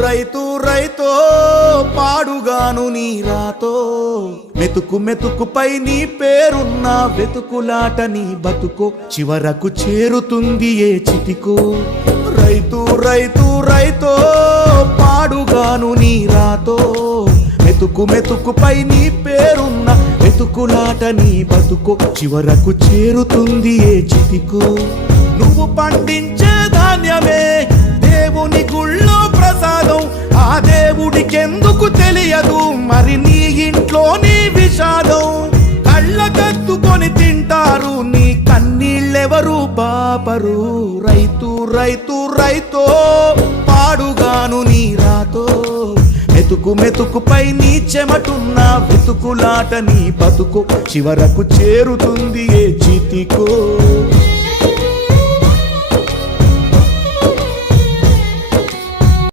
రైతు రైతో పాడుగాను నీ రాతో మెతుకు మెతుకుపై నీ పేరున్న వెతుకులాట నీ బతుకో చివరకు చేరుతుంది ఏ చితికో రైతు రైతో పాడుగాను నీ రాతో మెతుకు మెతుకుపై నీ పేరున్న వెతుకులాట నీ బతుకో చివరకు చేరుతుంది ఏ చితికో నువ్వు పండించే ధాన్యమే దేవుని గుళ్ళో ప్రసాదం ఆ దేవుడికెందుకు తెలియదు మరి నీ ఇంట్లో నీ విషాదం కళ్ళకత్తుకొని తింటారు నీ కన్నీళ్ళెవరు పాపరు రైతో పాడుగాను నీ రాతో మెతుకు మెతుకుపై నీ చెమటున్న వెతుకులాట నీ బతుకు చివరకు చేరుతుంది ఏ చితికో